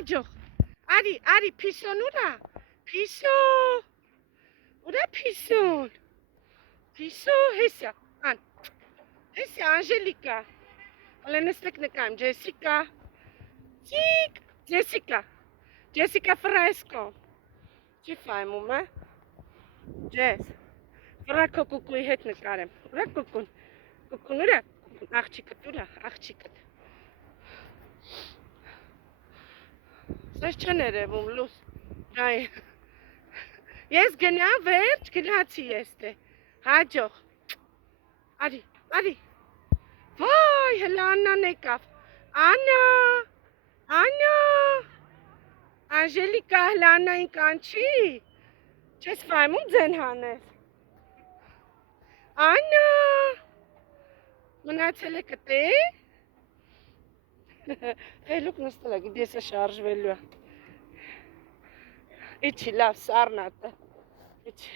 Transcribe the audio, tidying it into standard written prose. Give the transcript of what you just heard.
Հաջող։ Արի, Փիսոն ուրա։ Փիսո։ Ուրա Փիսոն։ Փիսո, հեսա։ Հեսա Անժելիկա։ Հələ նկայım, Ջեսիկա։ Ջեսիկա։ Ջեսիկա Ֆրեսկո։ Չի ֆայմում է։ Ջես։ Վրա քո կուկուի հետ նկարեմ։ Ուրա կուկուն։ Կուկուն ուրա։ Աղջիկդ ուրա, աղջիկդ։ Սես չեն երևում լուս։ Այ։ Ես գնա վերջ, գնացի ես դե։ Հաջող։ Արի։ Վայ, հələ Աննան եկավ։ Աննա։ Անժելիկա հələ Աննային կանչի։ Չես ֆայմում ձեն հանես։ Աննա։ Մնացել է կտե։ Խելուկ նստել է, գիտես է շարժվելու է։ Իչի լավ, սառնատը։ Իչի։